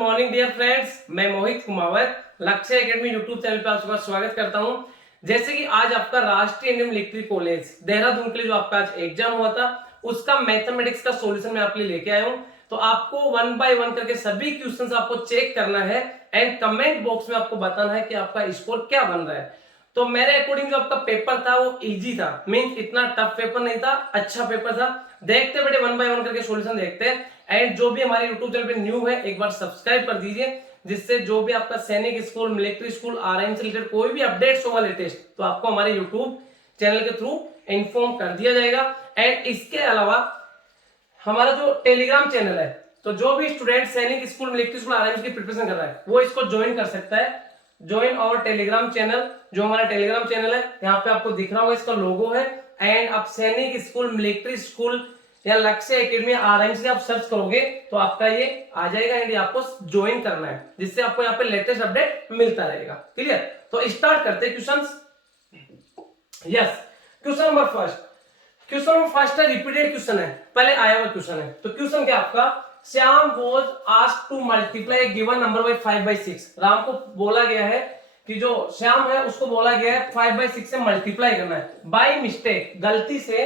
Morning dear friends, मैं मोहित कुमावत लक्ष्य academy YouTube channel पे आप सबका स्वागत करता हूं। जैसे कि आज आपका राष्ट्रीय इंडियन मिलिट्री कॉलेज देहरादून के लिए जो आपका आज एग्जाम हुआ था उसका मैथमेटिक्स का सॉल्यूशन मैं आपके लिए लेके आया हूं। तो आपको वन बाय वन करके सभी क्वेश्चंस आपको चेक करना है एंड कमेंट बॉक्स में आपको बताना है कि आपका स्कोर क्या बन रहा है। तो मेरे अकॉर्डिंग जो आपका पेपर था वो इजी था, मींस इतना टफ पेपर नहीं था, अच्छा पेपर था। देखते बेटे वन बाय वन करके सॉल्यूशन देखते हैं। एंड जो भी हमारे यूट्यूब चैनल पे न्यू है एक बार सब्सक्राइब कर दीजिए, जिससे जो भी आपका सैनिक स्कूल, मिलिट्री स्कूल, आरएम से रिलेटेड कोई भी अपडेट्स होगा लेटेस्ट तो आपको हमारे यूट्यूब चैनल के थ्रू इन्फॉर्म कर दिया जाएगा। एंड इसके अलावा हमारा जो टेलीग्राम चैनल है, तो जो भी स्टूडेंट सैनिक स्कूल, मिलिट्री स्कूल, आरएम की प्रिपरेशन कर रहा है वो इसको ज्वाइन कर सकता है। ज्वाइन और टेलीग्राम चैनल, जो हमारा टेलीग्राम चैनल है यहाँ पे आपको दिख रहा होगा, इसका लोगो है। एंड आप सैनिक स्कूल, मिलिट्री स्कूल या लक्ष्य एकेडमी, आरएम से आप सर्च करोगे तो आपका ये आ जाएगा एंड आपको ज्वाइन करना है, जिससे आपको यहाँ पे लेटेस्ट अपडेट मिलता रहेगा। क्लियर? तो स्टार्ट करते हैं questions. Yes, question number first. Question number first है रिपीटेड क्वेश्चन है, पहले आया हुआ क्वेश्चन है। तो क्वेश्चन क्या आपका, Shyam was asked to multiply given number by 5/6। Ram को बोला गया है कि जो श्याम है उसको बोला गया है 5/6 से मल्टीप्लाई करना है। बाय मिस्टेक, गलती से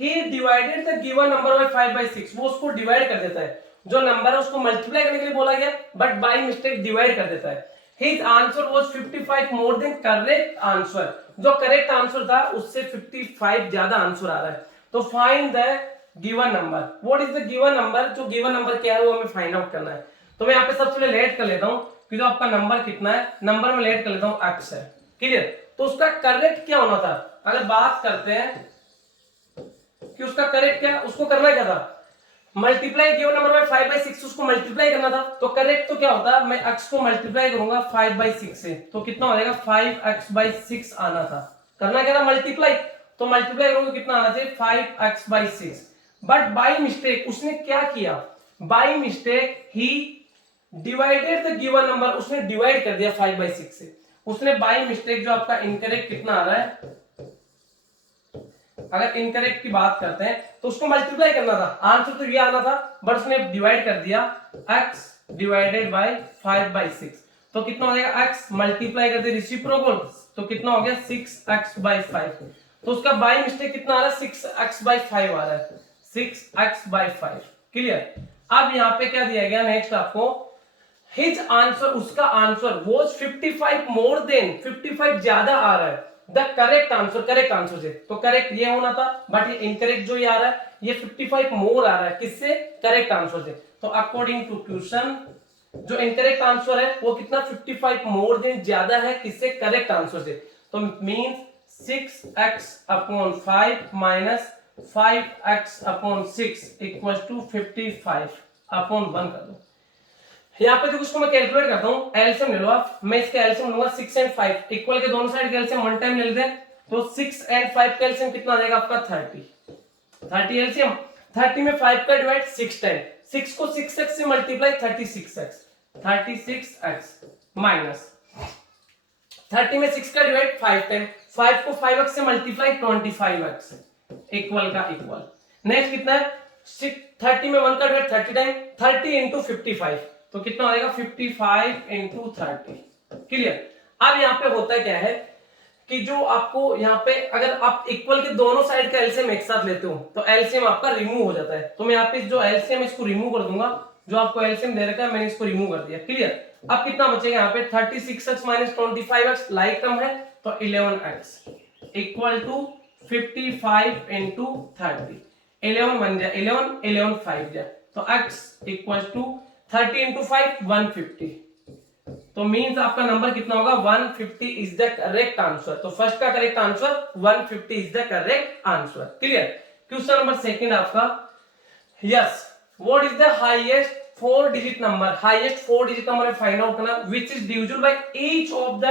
ही divided the given number by 5/6, वो उसको डिवाइड कर देता है। जो नंबर है उसको मल्टीप्लाई करने के लिए बोला गया बट बाय मिस्टेक डिवाइड कर देता है। His answer was 55 more than correct answer. जो करेक्ट आंसर था उससे 55 ज्यादा आंसर आ रहा है। तो find the given number. What is the given number? जो गिवन नंबर क्या है वो हमें फाइंड आउट करना है। तो मैं यहाँ पे सबसे पहले लेट कर लेता हूँ कि जो आपका नंबर कितना है, नंबर में लेट कर लेता हूँ x है। क्लियर? तो उसका करेक्ट क्या होना था? अगर बात करते हैं कि उसका करेक्ट क्या, उसको करना क्या था, मल्टीप्लाई गिवन नंबर बाय 5/6, उसको मल्टीप्लाई करना था। तो करेक्ट तो क्या होता, मैं x को मल्टीप्लाई करूंगा 5/6 से, तो कितना हो जाएगा 5x/6 आना था। करना क्या था, मल्टीप्लाई। तो मल्टीप्लाई करोगे कितना आना चाहिए 5x/6। बट बाय मिस्टेक उसने क्या किया, by mistake he divided the given number, उसने डिवाइड कर दिया 5/6 से। उसने बाय मिस्टेक, जो आपका इनकरेक्ट कितना आ रहा है, अगर इनकरेक्ट की बात करते हैं तो उसको मल्टीप्लाई करना था, आंसर तो ये आना था बट उसने डिवाइड कर दिया x डिवाइडेड बाय 5/6। तो कितना हो जाएगा x मल्टीप्लाई करते रेसिप्रोकल, तो कितना हो गया 6x/5। तो उसका बाय मिस्टेक कितना आ रहा है 6x/5 आ रहा है, 6x/5। क्लियर? अब यहाँ पे क्या दिया गया नेक्स्ट आपको, हिज आंसर, उसका आंसर वाज 55 मोर देन, 55 ज्यादा आ रहा है the correct answer, correct answer से। तो करेक्ट ये होना था बट ये इनकरेक्ट जो ये आ रहा है ये 55 मोर आ रहा है, किससे, करेक्ट आंसर से। तो अकॉर्डिंग टू क्वेश्चन जो इनकरेक्ट आंसर है वो कितना 55 मोर देन ज्यादा है, किससे, करेक्ट आंसर से। तो means 6x/5 minus 5x/6 equal to 55/1 कर दो। यहाँ पे देखो इसको मैं कैलकुलेट करता हूँ, एलसीएम ले लो आप। मैं इसका एलसीएम लूंगा 6 और 5, इक्वल के दोनों साइड के एलसीएम वन टाइम ले लेते हैं। तो 6 और 5 का एलसीएम कितना आ जाएगा आपका 30 एलसीएम। 30 में 5 का डिवाइड 6 टाइम, 6 को 6x से मल्टीप्लाई 36x माइनस 30 में 6 का डिवाइड 5 टाइम, 5 को 5x से मल्टीप्लाई 25x इक्वल का इक्वल। नेक्स्ट कितना है 30 में 1 का डिवाइड 30 टाइम, 30 इंटू 55, तो कितना हो जाएगा 55 इंटू 30। क्लियर? अब यहाँ पे होता क्या है कि जो आपको यहाँ पे अगर आप इक्वल के दोनों साइड का एलसीएम एक साथ लेते हो तो एलसीएम आपका रिमूव हो जाता है। तो मैं यहाँ पे जो एलसीएम इसको रिमूव कर दूंगा, जो आपको एलसीएम दे रखा है मैंने इसको रिमूव कर दिया। क्लियर? अब कितना बचेगा यहाँ पे 36x minus 25x, like term है तो 11x इक्वल टू 55 इंटू 30। 11 बन जाए 11, 11 5 जाए तो x इक्वल टू 30 इंटू 5 150। तो मींस आपका नंबर कितना होगा 150 इज द करेक्ट आंसर। तो फर्स्ट का correct answer 150 is the correct answer. Clear? Question number second आपका, yes, what is the highest 4 digit number, highest 4 digit number find out करना which is divisible by each of the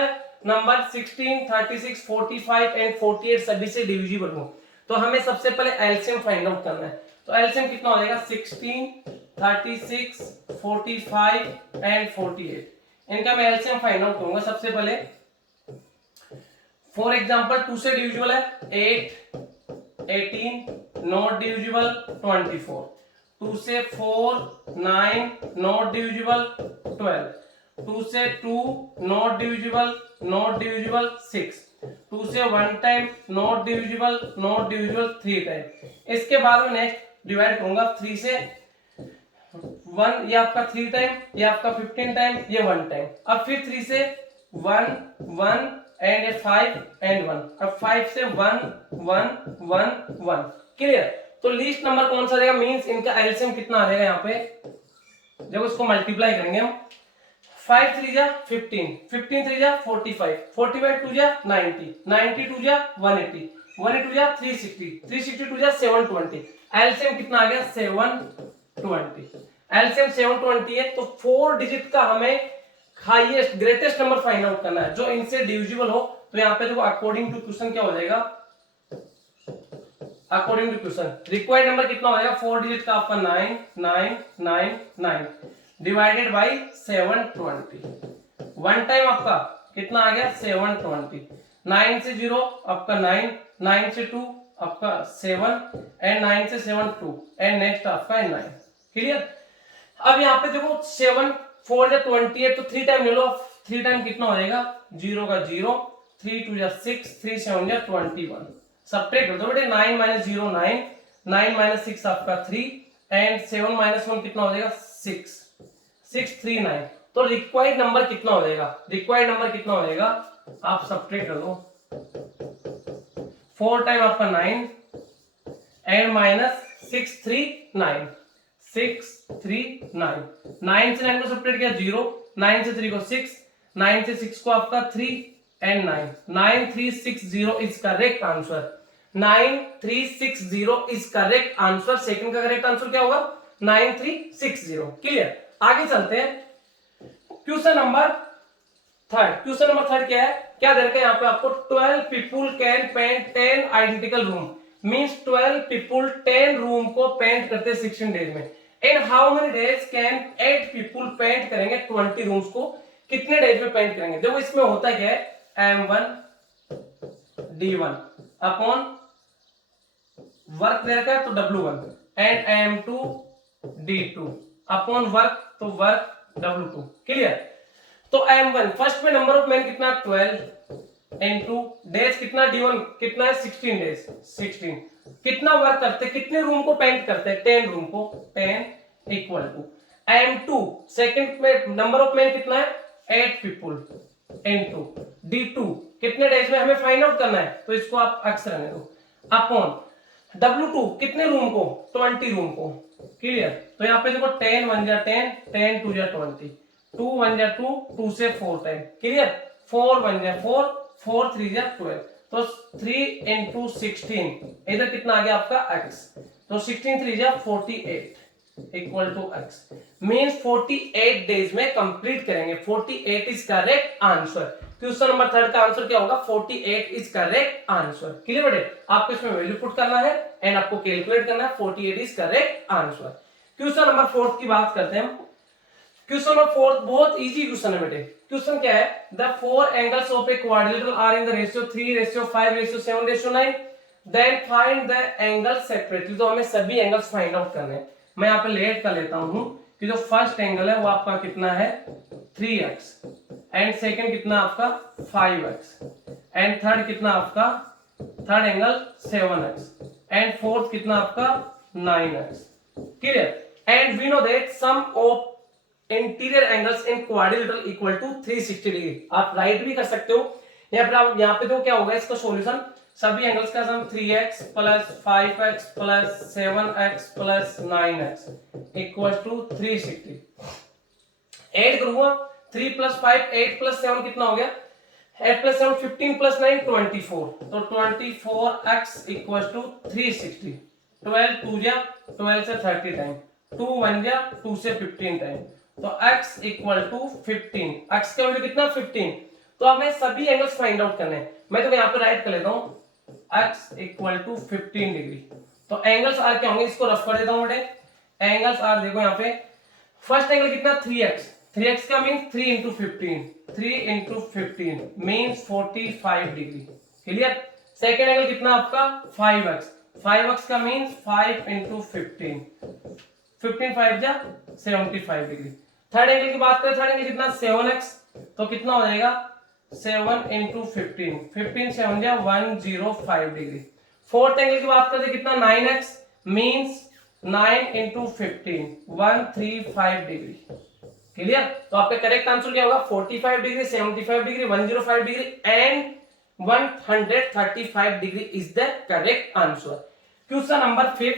number 16, 36, 45 and 48 सभी से divisible हो। तो हमें सबसे पहले LCM find out करना है। तो एलसीएम कितना हो जाएगा 16, 36, 45 एंड 48, इनका मैं एलसीएम फाइंड आउट करूंगा। सबसे पहले फॉर एग्जांपल 2 से डिविजिबल है 8, 18, नॉट डिविजिबल 24, 2 से 4 9 नॉट डिविजिबल 12, 2 से 2 नॉट डिविजिबल 6, 2 से 1 टाइम नॉट डिविजिबल 3 टाइम। इसके बाद में नेक्स्ट डिवाइड करूंगा 3 से 1, ये आपका 3 टाइम, ये आपका 15 टाइम, ये 1 टाइम। अब फिर 3 से 1 1 एंड 5 एंड 1, अब 5 से 1 1 1 1। क्लियर? तो लीस्ट नंबर कौन सा रहेगा, मींस इनका एलसीएम कितना आ जाएगा यहाँ पे, जब उसको मल्टीप्लाई करेंगे हम, 5 3 जा 15, 15 3 जा 45, 45 2 जा 90, 90 2 जा 180, 180 जा 360, 360 2 जा 720। एलसीएम कितना आ गया 720। एलसीएम 720 है, तो 4 डिजिट का हमें highest greatest number find out करना है जो इनसे डिविजिबल हो। तो यहाँ पे देखो अकॉर्डिंग टू क्वेश्चन क्या हो जाएगा, according to question required number कितना हो जाएगा 4 डिजिट का आपका 9999 डिवाइडेड बाई 720। 1 टाइम आपका कितना आ गया 720, 9 से 0 आपका 9, 9 से 2 आपका 7 एंड 9 से 7 2 एंड नेक्स्ट आपका 9। क्लियर? अब यहाँ पे देखो 7 4 जा 28, तो 3 टाइम ले लो, 3 टाइम कितना हो जाएगा 0 का 0, 3 2 जा 6, 3 7 जा 21। सब्ट्रैक्ट कर दो बेटे, 9 माइनस 0 9, 9 माइनस 6 आपका 3 एंड 7 माइनस 1 कितना हो जाएगा 6, 6 3 9। तो रिक्वायर्ड नंबर कितना हो जाएगा, रिक्वायर्ड नंबर कितना हो जाएगा, आप सब्ट्रैक्ट कर दो, 4 टाइम आपका 9 एंड माइनस 6 3 9, 6 3 9, 9 से 9 को सब्ट्रैक्ट किया 0, 9 से 3 को 6, 9 से 6 को आपका 3 and 9, 9360 is correct answer, 9360 is correct answer. Second का करेक्ट आंसर क्या होगा 9360। क्लियर? आगे चलते हैं question number third. Question number third क्या है, क्या दे रखा है यहाँ पे आपको, 12 people can paint 10 identical room, means 12 people 10 room को पेंट करते हैं 16 डेज में। In how many days can 8 people paint करेंगे 20 रूम्स को, कितने डेज में पेंट करेंगे। देखो इसमें होता क्या है, M1 D1 अपॉन वर्क दे रखा है तो W1 and M2 D2 upon work तो वर्क W2। क्लियर? तो M1 फर्स्ट में नंबर ऑफ मैन कितना 12 इनटू डेज कितना D1 कितना है 16 डेज 16, कितना वर्क करते हैं, कितने रूम को पेंट करते हैं 10 रूम को, 10 इक्वल टू M2 सेकंड में नंबर ऑफ मैन कितना है 8 पीपुल इनटू D2 कितने डेज में हमें फाइंड आउट करना है, तो इसको आप अक्स रहने दो, अपॉन W2 कितने रूम को 20 रूम को। क्लियर? तो यहाँ पे देखो 10 1 जा 10, 10 2 जा 20, 2 1 जा 2, 2 से 4 टाइम। क्लियर? 4 1 जा 4, 4 3 जा 12, तो 3 इंटू 16 इधर कितना आ गया आपका x, तो 16 3 जा 48 equal to x, means 48 days में कंप्लीट करेंगे। 48 is correct answer. Question number third का आंसर क्या होगा 48 इज करेक्ट आंसर। क्लियर बेटे? आपको इसमें वैल्यू पुट करना है एंड आपको कैलकुलेट करना है, 48 is correct answer. Question number fourth की बात करते हैं। क्वेश्चन नंबर फोर्थ बहुत इजी क्वेश्चन है बेटे। क्वेश्चन क्या है, the four angles of a quadrilateral are in the ratio 3 ratio 5 ratio 7 ratio 9, then find the angle separately. तो हमें सभी एंगल्स फाइंड आउट करने हैं। मैं यहाँ पे लेट कर लेता हूं कि जो फर्स्ट एंगल है वो आपका कितना है 3x एंड सेकंड कितना आपका 5x एंड थर्ड कितना आपका third angle 7x and fourth कितना आपका 9x। Clear? And we know that sum of interior angles in quadrilateral equal to 360 degree. आप राइट भी कर सकते हो, यहाँ पे आप यहाँ पे तो क्या होगा इसका सॉल्यूशन, सभी एंगल्स का sum 3x plus 5x plus 7x plus 9x equal to 360। Add करूंगा 3 प्लस 5 8 प्लस 7 कितना हो गया, 8 प्लस 7 15 प्लस 9 24, तो 24x इक्वल टू 360। 12 2 जा 12 से 30 टाइम, 2 1 जा 2 से 15 टाइम, तो x इक्वल टू 15। x का वैल्यू कितना 15। तो हमें सभी एंगल्स फाइंड आउट करने हैं। मैं तो यहाँ पे राइट कर लेता हूँ x इक्वल टू 15 डिग्री। तो एंगल्स आर क्या होंगे, इसको रफ कर देता हूँ बेटे। एंगल्स आर देखो यहाँ पे, फर्स्ट एंगल कितना 3x, 3x का mean 3 into 15, 3 into 15 means 45 degree. Clear? Second angle कितना आपका 5x, 5x का मीन्स 5 इंटू 15 15 5 जा 75 डिग्री। थर्ड एंगल की बात करें, थर्ड एंगल कितना 7x, तो कितना हो जाएगा 7 इंटू 15, 15 7 जा 105 डिग्री। फोर्थ एंगल की बात करते कितना 9x, means 9 into 15 135 degree. Clear? तो आपका करेक्ट आंसर क्या होगा 45 degree, 75 degree, 105 degree and 135 degree is the correct answer. Question number 5,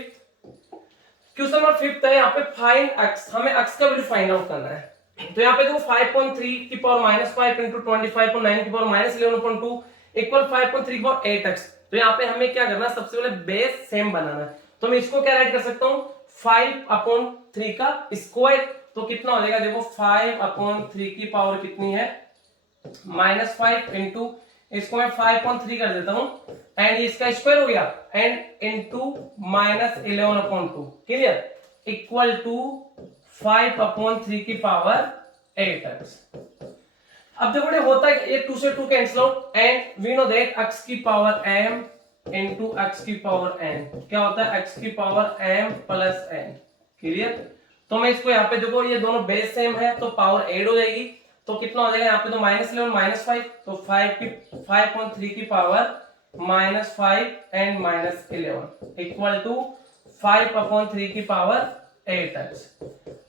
question number 5 है यहाँ पे फाइंड x, हमें x का वैल्यू फाइंड आउट करना है। तो यहाँ पे देखो 5.3 की पावर -5 इंटू 25.9 की पावर -11.2 इक्वल 5.3 की पावर 8x। तो यहाँ पे हमें क्या करना है, सबसे पहले बेस सेम बनाना है। तो मैं इसको क्या राइट कर सकता हूँ 5/3 का स्क्वायर, तो कितना हो जाएगा देखो 5/3 की पावर कितनी है -5 इंटू, इसको मैं 5.3 कर देता हूं एंड इसका स्क्वायर हो गया and into -11/2, clear, equal to 5/3 की पावर 8x। अब देखो बेटे होता है ये 2 से 2 cancel out and we know that x की पावर m इंटू x की पावर n क्या होता है x की power m plus n, clear. तो मैं इसको यहाँ पे देखो ये दोनों बेस सेम है तो पावर ऐड हो जाएगी, तो कितना हो जाएगा यहाँ पे तो -11 -5, तो 5.3 की पावर -5 एंड -11 इक्वल टू 5/3 की पावर 8x।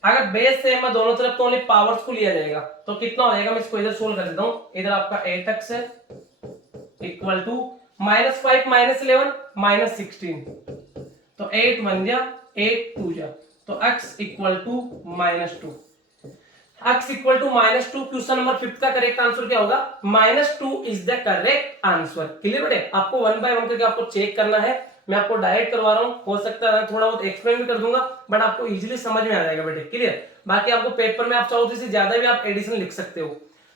अगर बेस सेम है दोनों तरफ तो ओनली पावर्स को लिया जाएगा, तो कितना हो जाएगा मैं इसको इधर सोल्व कर देता हूँ। इधर आपका 8x है इक्वल टू -5 -11 -16, तो 8 1 जा 8 2 जा, तो x equal to -2, x equal to -2। Question number 5 का करेक्ट आंसर क्या होगा -2 is the correct answer. Clear बेटे? आपको 1 बाय 1 करके आपको चेक करना है, मैं आपको डायरेक्ट करवा रहा हूं, हो सकता है थोड़ा बहुत एक्सप्लेन भी कर दूंगा बट आपको इजीली समझ में आ जाएगा बेटे, क्लियर। बाकी आपको पेपर में आप चाहो तो इससे ज्यादा भी आप एडिशन लिख सकते हो।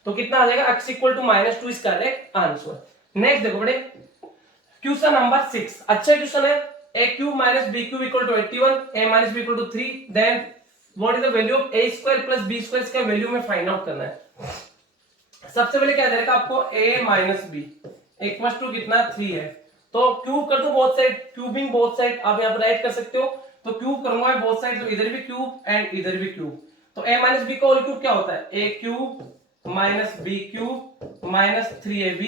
तो कितना आ जाएगा x equal to -2 is correct answer. Next देखो बेटे क्वेश्चन नंबर 6, अच्छा क्वेश्चन है, a cube minus b cube equal to 81, a minus b equal to 3, then what is the value of a square plus b square, इसका value में find out करना है। सबसे पहले क्या देगा आपको a minus b equal to कितना 3 है, तो क्यूब कर दो both side, cubing both side आप यहाँ पर राइट कर सकते हो। तो क्यूब करूंगा मैं बोथ साइड, तो इधर भी क्यूब एंड इधर भी क्यूब, तो a minus b का होल क्यूब क्या होता है a cube minus b cube minus 3ab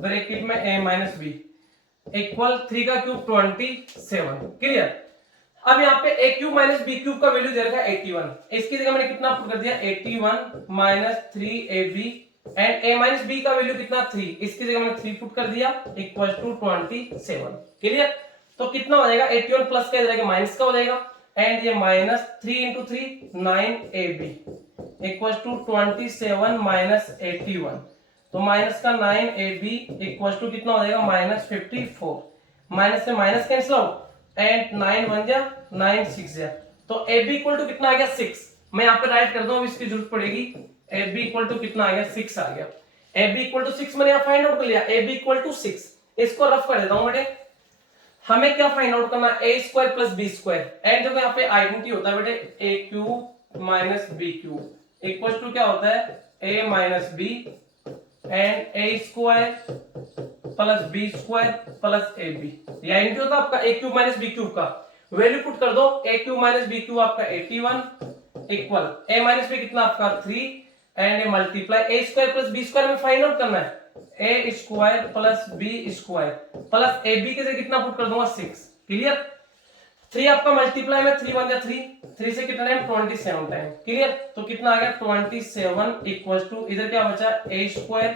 bracket में a minus b इक्वल 3 का क्यूब 27, क्लियर। अब यहाँ पे a cube minus b cube का वैल्यू दे रखा है 81, इसकी जगह मैंने कितना पुट कर दिया 81 minus 3ab and a minus b का वैल्यू कितना 3, इसकी जगह मैंने 3 पुट कर दिया इक्वल टू 27, क्लियर। तो कितना हो जाएगा 81 प्लस का इधर माइनस का हो जाएगा एंड ये minus 3 into 3 9ab equal to 27 minus 81, तो माइनस का 9ab इक्वल टू कितना हो जाएगा -54, माइनस से माइनस कैंसिल आउट एंड 9 1 जा 9 6 जा, तो ab इक्वल टू कितना आ गया 6। मैं यहाँ पे राइट कर दूं, अब इसकी जरूरत पड़ेगी, ab इक्वल टू कितना आ गया 6 आ गया, ab इक्वल टू 6 मैंने यहाँ फाइंड आउट कर लिया, ab इक्वल टू 6, इसको रफ कर देता हूं बेटे। हमें क्या फाइंड आउट करना है a square plus b square and देखो यहाँ पे आइडेंटिटी होता है बेटे a cube minus b cube equal to क्या होता है a minus b and a square plus b square plus ab, ये आइडेंटिटी होता है आपका a cube minus b cube का। वैल्यू पुट कर दो a cube minus b cube आपका 81 इक्वल a माइनस b कितना आपका 3 and a multiply a square plus b square में फाइंड आउट करना है a square plus b square plus ab के जगह कितना पुट कर दूंगा 6, क्लियर। 3 आपका मल्टीप्लाई में 3 1 जा 3, 3 से कितना टाइम 27 टाइम, क्लियर। तो कितना आ गया 27 इक्वल टू इधर क्या बचा a square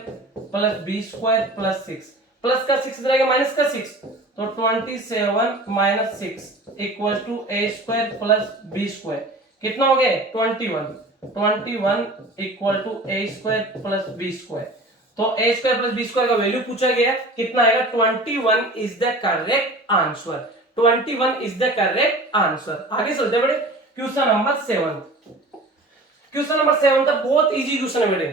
plus b square plus 6, plus का 6 रहेगा माइनस का 6, तो 27 minus 6 equal to a square plus b square कितना हो गया 21 equal to a square plus b square, तो a square plus b square का वैल्यू पूछा गया कितना आएगा 21 is the correct answer, 21 is the correct answer. आगे चलते बेटे क्वेश्चन नंबर 7, क्वेश्चन नंबर 7 तक बहुत इजी क्वेश्चन है बेटे।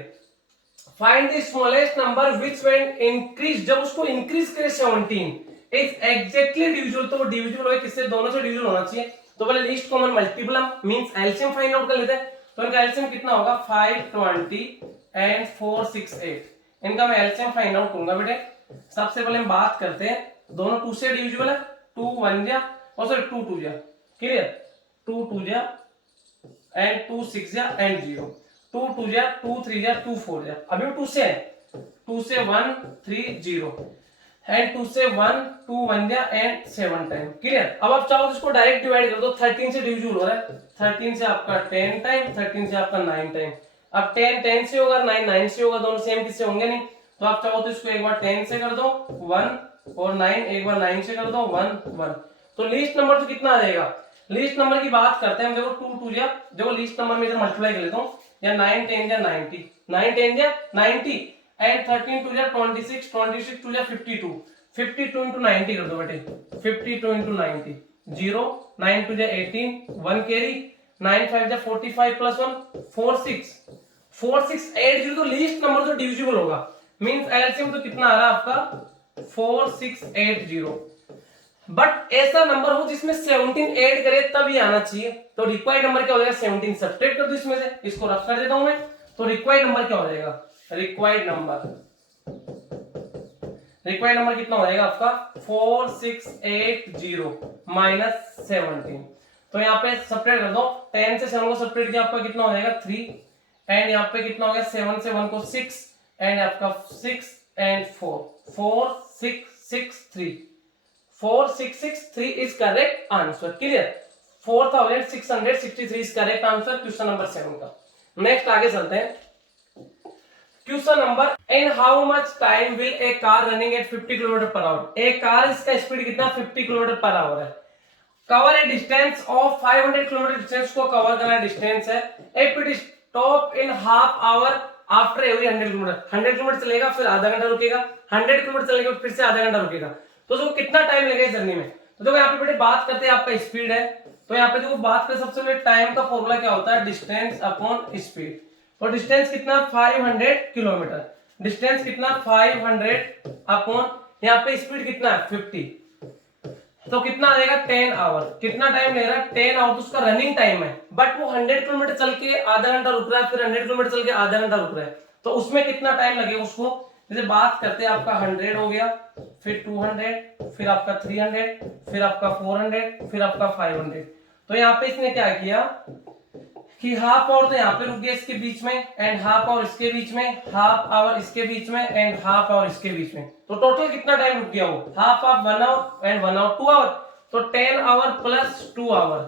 Find the smallest number which when increase, जब उसको इंक्रीज करे 17 इज एग्जैक्टली डिविजिबल, तो वो डिविजिबल हो किससे, दोनों से डिविजिबल होना चाहिए। तो पहले least common multiple means LCM find out कर लेते हैं, तो इनका एलसीएम कितना होगा 520 एंड 468, इनका मैं एलसीएम फाइंड आउट करूंगा बेटे। सबसे पहले हम बात करते हैं, दोनों 2 से डिविजिबल है, 2 1 जा और सॉरी 2 2 जा, क्लियर। 2 2 जा एंड 2 6 जा एंड 0, 2 2 जा 2 3 जा 2 4 जा, अभी 2 से है, 2 से 1 3 0 एंड 2 से 1 2 1 जा एंड 7 टाइम। क्लियर। अब आप चाहो तो इसको डायरेक्ट डिवाइड कर दो, 13 से डिविजिबल हो रहा है, 13 से आपका 10 टाइम, 13 से आपका 9 टाइम। अब 10 10 से होगा, 9 9 से होगा, दोनों सेम किससे होंगे नहीं, तो आप चाहो तो इसको एक बार 10 से कर दो 1 और 9 एक बार 9 से कर दो 1 1। तो लीस्ट नंबर तो कितना आ जाएगा, लीस्ट नंबर की बात करते हैं हम, देखो 2 2 जा, देखो लीस्ट नंबर में इधर मल्टीप्लाई कर लेता हूं, या 9 10 जा 90, 9 10 जा 90 एंड 13 2 जा 26, 26 2 जा 52, 52 into 90 कर दो बेटे, 52 into 90 0, 9 2 जा 18 1 कैरी, 9 5 जा 45 प्लस 1 4 6 4 6 8 0, तो लीस्ट नंबर तो डिविजिबल होगा, मींस एलसीएम तो कितना आ रहा है आपका 4 6 8 0। बट ऐसा नंबर हो जिसमें 17 ऐड करे तब ये आना चाहिए, तो रिक्वायर्ड नंबर क्या हो जाएगा, 17 सब्ट्रैक्ट कर दो इसमें से, इसको रफ कर देता हूं मैं, तो रिक्वायर्ड नंबर क्या हो जाएगा, रिक्वायर्ड नंबर कितना हो जाएगा आपका 4680 माइनस 17। तो यहाँ पे सब्ट्रैक्ट कर दो, 10 से 7 को सब्ट्रैक्ट किया आपका कितना हो जाएगा 3 एंड यहाँ पे कितना हो गया 7 से 1 को 6 एंड आपका 6 and 4 4 6 6 3 4 6 6 3 is correct answer. Clear. 4663 is correct answer question number 7 का। नेक्स्ट आगे चलते हैं। Question number, in how much time will A car running at 50 kilometre per our, एक कार इसका स्पीड कितना 50 किलोमीटर पर आवर है, cover A distance of 500 kilometre, distance को cover करना डिस्टेंस है, if it stop in half hour after every 100 kilometre, 100 kilometre चलेगा फिर आधा घंटा रुकेगा, 100 किलोमीटर चलेगा फिर से आधा घंटा रुकेगा, तो उसको कितना टाइम लगेगा इस जर्नी में। तो देखो यहाँ पे बेटे बात करते हैं आपका स्पीड है, तो यहाँ पे देखो बात करें सबसे पहले टाइम का फॉर्मूला क्या होता है, डिस्टेंस अपॉन स्पीड, और डिस्टेंस कितना 500 किलोमीटर, डिस्टेंस कितना 500 अपॉन यहाँ पे स्पीड कितना है 50, तो कितना आ जाएगा 10 आवर, कितना टाइम ले रहा है 10 आवर, तो उसका रनिंग टाइम है, बट वो 100 किलोमीटर चल के आधा घंटा रुक रहा है, फिर 100 किलोमीटर चल के आधा घंटा रुक रहा है, तो उसमें कितना टाइम लगेगा उसको। जैसे बात करते हैं आपका 100 हो गया, फिर 200, फिर आपका 300, फिर आपका 400, फिर आपका 500, तो यहाँ पे इसने क्या किया कि हाफ आवर तो यहाँ पे रुक गया इसके बीच में, एंड हाफ आवर इसके बीच में, हाफ आवर इसके बीच में, एंड हाफ आवर इसके बीच में, तो टोटल कितना टाइम रुक गया वो, half of 1 hour and 1 hour 2 hour, तो 10 hour plus 2 hour,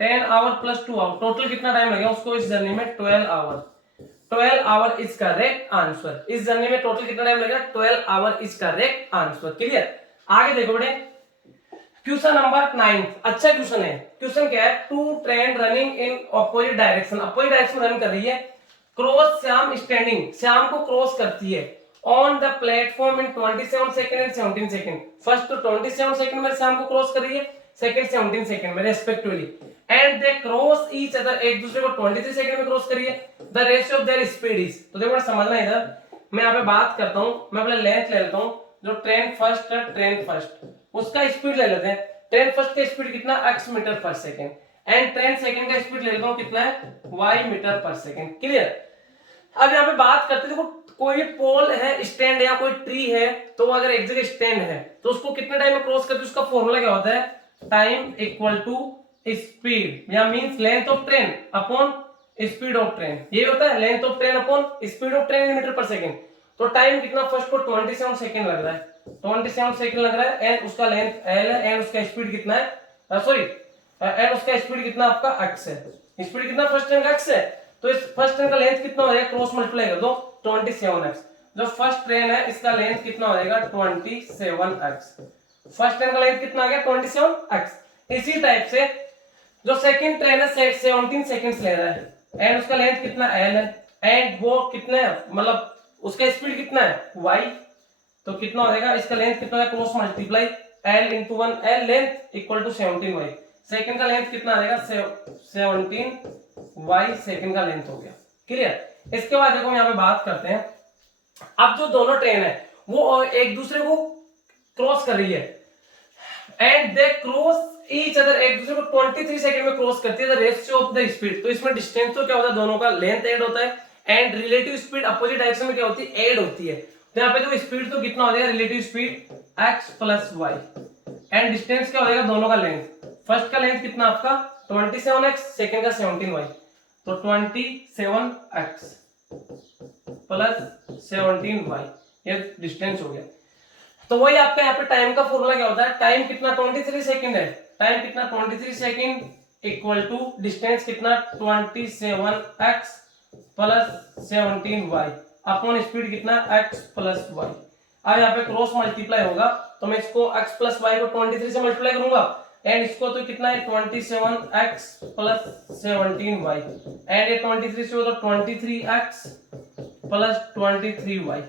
10 hour plus 2 hour, total कितना टाइम लगेगा उसको इस जर्नी में 12 hour, 12 hour is correct answer, इस जर्नी में टोटल कितना टाइम लगेगा 12 hour is correct answer. Clear. आगे देखो बेटे क्वेश्चन नंबर 9, अच्छा क्वेश्चन है। क्वेश्चन क्या है, two train running in opposite direction, opposite direction run कर रही है, क्रॉस श्याम स्टैंडिंग, श्याम को क्रॉस करती है on the platform in 27 second and 17 second, first तो 27 सेकंड में श्याम को क्रॉस कर रही है, सेकंड 17 सेकंड में respectively, and they cross each other, एक दूसरे को 23 सेकंड में क्रॉस कर रही है, the ratio of their speed is, तो देखो समझना इधर, मैं यहाँ पे बात करता हूँ, मैं अपना लेंथ ले लेता हूँ, जो ट्रेन फर्स्ट है, ट्रेन फर्स्ट उसका स्पीड ले लेते हैं, ट्रेन फर्स्ट का स्पीड कितना x metre per second, and train second का स्पीड ले लेता हूं कितना है y metre per second. Clear. अब यहाँ पे बात करते हैं, देखो कोई भी पोल है, स्टैंड है या कोई ट्री है, तो अगर एक जगह स्टैंड है तो उसको कितने टाइम में क्रॉस करते हैं, उसका फॉर्मूला क्या होता है, टाइम इक्वल टू स्पीड या means length of train upon speed of train, ये होता है length of train upon speed of train in metre per second. तो टाइम कितना फर्स्ट को 27 सेकंड लग रहा है, 27 सेकंड लग रहा है, एंड उसका लेंथ l है, एंड उसका स्पीड कितना है, सॉरी एंड उसका स्पीड कितना आपका x है, स्पीड कितना फर्स्ट ट्रेन का x है, तो इस फर्स्ट ट्रेन का लेंथ कितना हो जाएगा, क्रॉस मल्टीप्लाई कर दो 27x, जो फर्स्ट ट्रेन है इसका लेंथ कितना हो जाएगा 27x, फर्स्ट ट्रेन का लेंथ कितना आ गया 27x। इसी टाइप से जो सेकंड ट्रेन है 17 सेकंड्स ले रहा है, एंड उसका लेंथ कितना l है, एंड वो कितना है मतलब उसका स्पीड कितना है y, तो कितना हो जाएगा इसका लेंथ कितना है, cross multiply l into 1, l length equal to 17y, second का लेंथ कितना आ जाएगा 17y सेकंड का लेंथ हो गया। क्लियर। इसके बाद देखो यहाँ पे बात करते हैं, अब जो दोनों ट्रेन है वो एक दूसरे को क्रॉस कर रही है, and they cross each other, एक दूसरे को 23 सेकंड में क्रॉस करती है, the ratio of the speed, तो इसमें डिस्टेंस तो क्या होता है, दोनों का लेंथ ऐड होता है, and relative speed opposite direction में क्या होती है, ऐड होती है, तो यहाँ पे देखो स्पीड तो कितना हो जाएगा relative speed x plus y, and distance क्या हो जाएगा दोनों का लेंथ, फर्स्ट का लेंथ कितना आपका 27x, सेकंड का 17y, तो 27x प्लस 17y, ये डिस्टेंस हो गया। तो वही आपका यहाँ पे टाइम का फॉर्मूला क्या होता है, टाइम कितना 23 सेकंड है, टाइम कितना 23 सेकंड इक्वल टू डिस्टेंस कितना 27x plus 17y upon speed कितना x प्लस y। अब यहाँ पे क्रॉस मल्टीप्लाई होगा, तो मैं इसको x प्लस y को 23 से मल्टीप्लाई करूंगा एंड इसको तो कितना है 27x प्लस 17y एंड ये 23 से हो तो 23x प्लस 23y।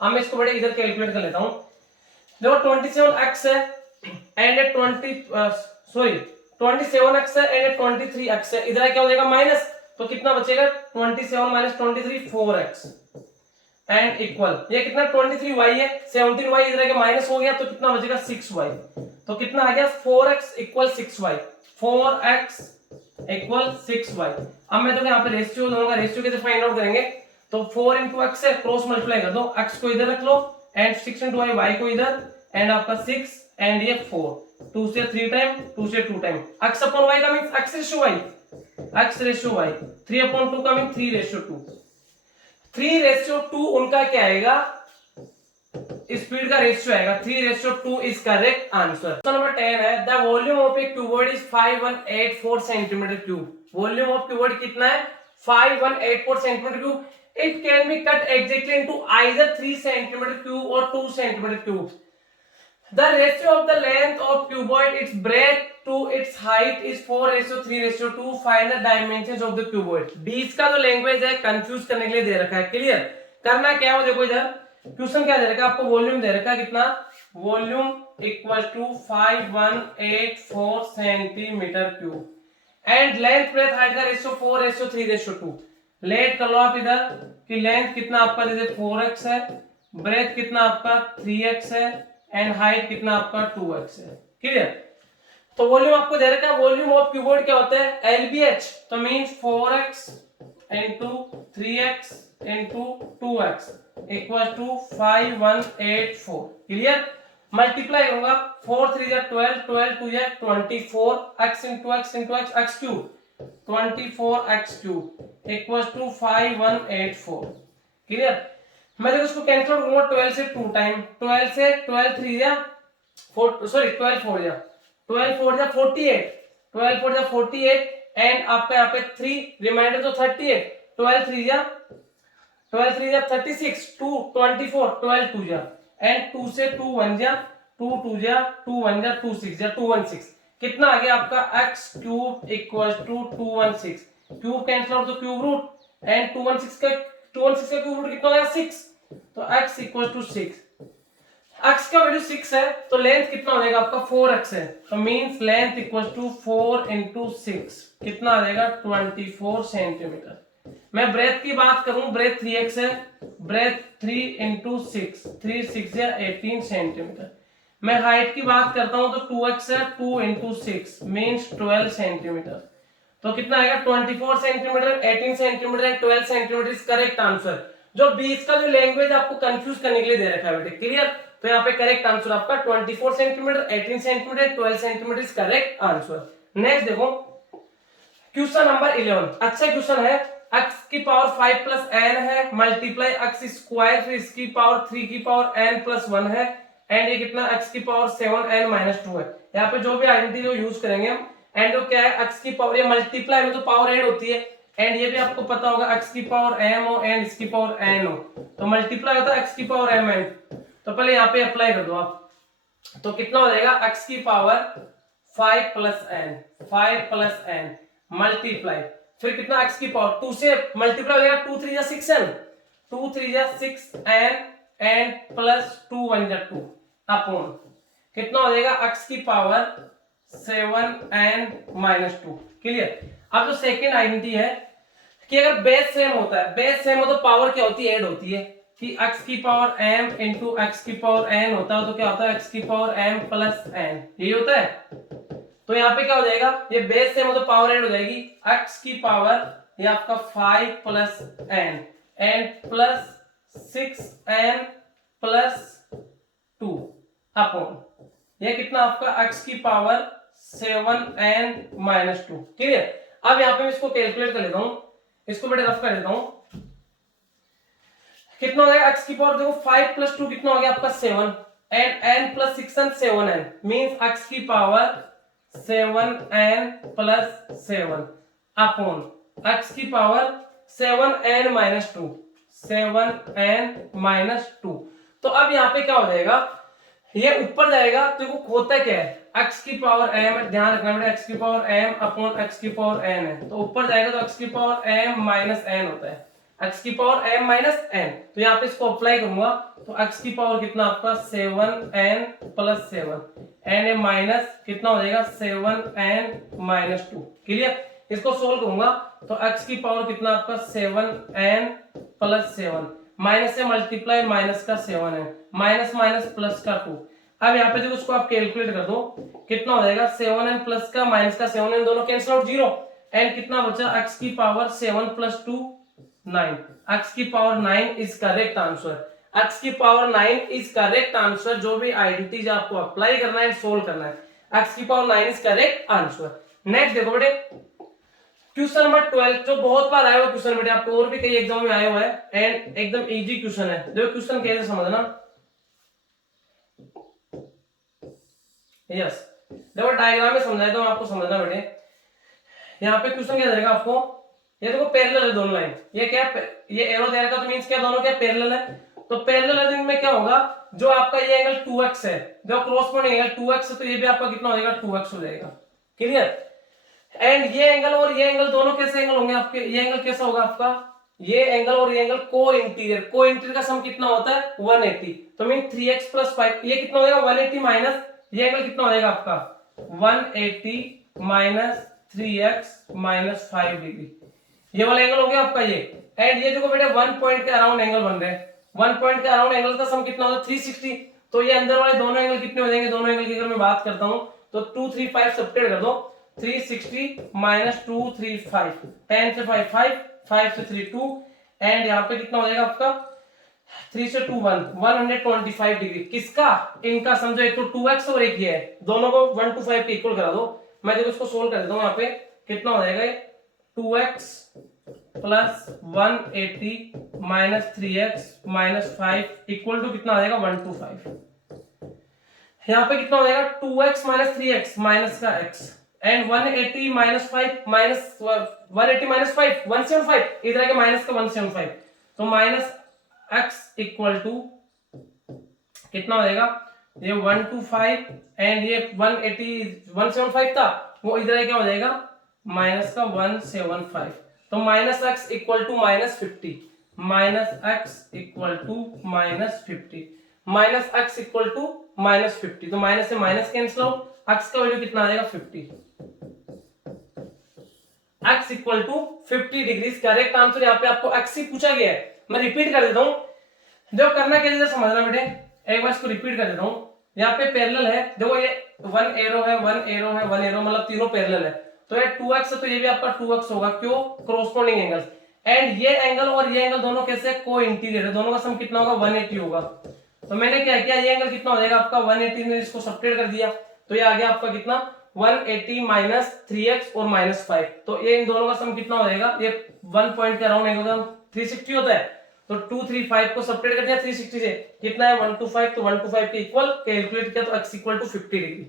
अब मैं इसको बड़े इधर कैलकुलेट कर लेता हूं। देखो 27x है एंड 27x है एंड 23x है, इधर क्या हो जाएगा माइनस, तो कितना बचेगा 27 माइनस 23 4x एंड इक्वल ये कितना 23y है, 17y इधर के माइनस हो गया तो कितना बचेगा 6y, तो कितना आ गया 4x equal 6y, 4x equal 6y। अब मैं तो यहाँ पे रेशियो दूंगा, रेशियो कैसे फाइंड आउट करेंगे, तो 4 इंटू एक्स है क्रॉस मल्टीप्लाई कर दो, x को इधर रख लो एंड 6 इंटू y को इधर एंड आपका 6 एंड ये 4, 2 से 3 टाइम 2 से 2 टाइम x अपॉन y का means x ratio y, x ratio y, 3 upon 2 का मींस 3 रेशियो 2, 3 रेशियो 2 उनका क्या आएगा, स्पीड का रेशियो आएगा, 3 ratio 2 is correct answer. Question number 10 है the volume of A cuboid is 5184 centimetre cube. Volume of cuboid कितना है 5184 centimetre cube. It can be cut exactly into either 3 centimetre cube और 2 centimetre cube. The ratio of the length of cuboid, its breadth to its height is 4:3:2. Find the dimensions of the cuboid. बीच का जो language है confuse करने के लिए दे रखा है, clear करना क्या हो, देखो इधर क्वेश्चन क्या दे रखा है आपको, वॉल्यूम दे रखा है कितना, volume equal to 5184 centimetre cube and length breadth height का रेशियो 4:3:2। लेट कर लो आप इधर कि लेंथ कितना आपका जैसे 4x है, ब्रेथ कितना आपका 3x है एंड हाइट कितना आपका 2x है, क्लियर। तो वॉल्यूम आपको दे रखा है, वॉल्यूम ऑफ क्यूबॉइड क्या होता है LBH, तो means 4x into 3x into 2x equal to 5184, clear. Multiply करूंगा 4 3 या 12, 12 2 या 24, x into x into x x cube 24x cube equal to 5184, clear. मैं देखो इसको कैंसिल करूंगा 12 से 2 टाइम, 12 से 12 3 या 4 सॉरी 12 4 या 12 4 या 48, 12 4 या 48 एंड आपका यहाँ पे 3 रिमाइंडर तो 38, 12 3 या 36, 2 24, 12 2 या एंड 2 से 2 1 या 2 2 या 2 1 या 2 6 या 216, कितना आ गया आपका x cube equal to 216, cube cancel out तो क्यूब रूट एंड 216 का क्यूब रूट कितना हो गया 6, तो x इक्वल टू 6, x का वैल्यू 6 है तो लेंथ कितना हो जाएगा आपका 4x है, तो means length equal to 4 into 6 कितना आ जाएगा 24 सेंटीमीटर। मैं ब्रेथ की बात करूं, ब्रेथ 3x है, ब्रेथ 3 into 6, 3 6 या 18 सेंटीमीटर। मैं हाइट की बात करता हूं तो 2x है, 2 into 6 मींस 12 सेंटीमीटर, तो कितना आएगा 24 centimetre, 18 centimetre and 12 centimetre is correct answer. जो बीच का जो लैंग्वेज आपको कंफ्यूज करने के लिए दे रखा है बेटे, क्लियर। तो यहाँ पे करेक्ट आंसर आपका 24 centimetre, 18 centimetre, 12 centimetre is correct answer. Next देखो क्वेश्चन नंबर 11, अच्छा क्वेश्चन है, x की पावर 5 प्लस n है मल्टीप्लाई x स्क्वायर फिर इसकी पावर 3 की पावर n प्लस 1 है एंड ये कितना x की पावर 7n माइनस 2 है। यहाँ पे जो भी आइडेंटिटी जो यूज करेंगे हम एंड वो क्या है x की पावर, ये मल्टीप्लाई में तो पावर ऐड होती है एंड ये भी आपको पता होगा x की पावर m हो एंड इसकी पावर n हो, तो मल्टीप्लाई होता है x की पावर m n, तो पहले यहाँ पे अप्लाई कर दो आप, तो कितना हो जाएगा x की पावर 5 प्लस n मल्टीप्लाई फिर कितना x की पावर 2 से मल्टीप्लाई हो जाएगा 2 3 या 6n, 2 3 या 6n एंड प्लस 2 1 या 2 अपॉन कितना हो जाएगा x की पावर 7n माइनस 2, क्लियर। अब जो सेकंड आइडेंटिटी है कि अगर बेस सेम होता है, बेस सेम हो तो पावर क्या होती है ऐड होती है, कि x की पावर m इंटू x की पावर n होता है तो क्या होता है x की पावर m प्लस n, यही होता है। तो यहाँ पे क्या हो जाएगा, ये बेस सेम हो तो पावर ऐड हो जाएगी, x की पावर ये आपका 5 plus n and plus 6n plus 2 upon ये कितना आपका x की पावर 7n-2। क्लियर। अब यहाँ पे मैं इसको कैलकुलेट कर लेता हूं, इसको बड़े रफ कर देता हूं। कितना हो जाएगा x की पावर, देखो 5 + 2 कितना हो गया आपका 7, and n + 6n 7n means x की पावर 7n + 7 अपॉन x की पावर 7n-2, 7n-2। तो अब यहाँ पे क्या हो जाएगा, ये ऊपर जाएगा तो देखो होता क्या है, x की पावर m, ध्यान रखना बेटा, x की पावर m अपॉन x की पावर n है, तो ऊपर जाएगा तो x की पावर m - n होता है, x की पावर m - n। तो यहाँ पे इसको अप्लाई करूंगा तो x की पावर कितना आपका 7n + 7 एंड ये माइनस कितना हो जाएगा 7n-2। क्लियर। इसको सोल्व करूंगा तो x की पावर कितना आपका 7n + 7, माइनस से मल्टीप्लाई माइनस का 7 है, माइनस माइनस प्लस का 2। अब यहाँ पे देखो उसको आप कैलकुलेट कर दो, कितना हो जाएगा 7n प्लस का माइनस का 7n दोनों कैंसिल आउट 0, एंड कितना बचा x की पावर 7 + 2 9, x की power 9 is correct answer, x की पावर 9 इज करेक्ट आंसर। जो भी आइडेंटिटीज आपको अप्लाई करना है, सोल्व करना है, x की power 9 is correct answer. Next देखो बेटे क्वेश्चन नंबर 12, जो बहुत बार आया हुआ क्वेश्चन बेटे, आपको और भी कई एग्जाम में आया हुआ है एंड एकदम इजी क्वेश्चन है। देखो क्वेश्चन कैसे समझना, यस देखो डायग्राम में समझाया तो आपको समझना बेटे। यहाँ पे क्वेश्चन क्या देगा आपको, ये देखो पैरेलल है दोनों लाइन, ये क्या ये एरो दे रखा तो मींस क्या दोनों क्या पैरेलल है, तो पैरेलल में क्या होगा, जो आपका ये एंगल 2x है, जो क्रॉसपोंडिंग एंगल 2x है, तो ये भी आपका कितना हो जाएगा 2x हो जाएगा। क्लियर। एंड ये एंगल और ये एंगल दोनों कैसे एंगल होंगे आपके, ये एंगल कैसा होगा आपका, ये एंगल और ये एंगल को इंटीरियर का सम कितना होता है 180, तो मीन 3x + 5, ये कितना हो जाएगा 180 माइनस ये एंगल कितना हो जाएगा आपका 180 माइनस 3x - 5 डिग्री, ये वाला एंगल हो गया आपका ये। एंड ये देखो बेटा 1 पॉइंट के अराउंड एंगल बन रहे हैं, 1 पॉइंट के अराउंड एंगल का सम कितना होता है 360, तो ये अंदर वाले दोनों एंगल कितने हो जाएंगे, दोनों एंगल की अगर मैं बात करता हूं तो 2 3 5 सब्ट्रैक्ट कर दो, 360 - 2 3 5, 10 से 5 5, 5 से 3 2, एंड यहाँ पे कितना हो जाएगा आपका 3 से 2 1, 125 डिग्री। किसका, इनका समझो, एक तो 2x और एक ये है, दोनों को 1 to 5 के इक्वल करा दो। मैं देखो इसको सोल्व कर देता हूँ, यहाँ पे कितना हो जाएगा 2x + 180 - 3x - 5 इक्वल टू कितना आ जाएगा 125। यहाँ पे कितना हो जाएगा 2x - 3x माइनस का x एंड 180 - 5 माइनस 180 - 5 175, इधर आके माइनस का 175, तो माइनस x इक्वल टू कितना हो जाएगा, ये 125 एंड ये 180 175 था, वो इधर क्या हो जाएगा माइनस का 175, तो minus x equal to -50, minus x equal to -50, minus x equal to -50, तो माइनस से माइनस कैंसिल आउट, x का वैल्यू कितना आ जाएगा 50, x equal to 50 degree correct answer. यहाँ पे आपको x ही पूछा गया है, मैं रिपीट कर देता हूँ, जो करना कैसे समझना बेटे, एक बार इसको रिपीट कर देता हूँ। यहाँ पे पैरेलल है, देखो ये 1 एरो है 1 एरो है 1 एरो, मतलब तीनों पैरेलल है, तो ये 2x है तो ये भी आपका 2x होगा, क्यों क्रॉसपोंडिंग एंगल, एंड ये एंगल और ये एंगल दोनों कैसे को इंटीरियर है, दोनों का सम कितना होगा 180 होगा, तो मैंने क्या किया, ये एंगल कितना हो जाएगा आपका 180 में इसको सब्ट्रैक्ट कर दिया, तो ये आ गया आपका कितना 180 माइनस 3x और -5, तो ये इन दोनों का सम कितना हो जाएगा, ये 1 पॉइंट के अराउंड एंगल का 360 होता है, तो 235 को सब्ट्रैक्ट कर दिया 360 से, कितना है 125, तो 125 के इक्वल कैलकुलेट किया तो x equal to 50 degree.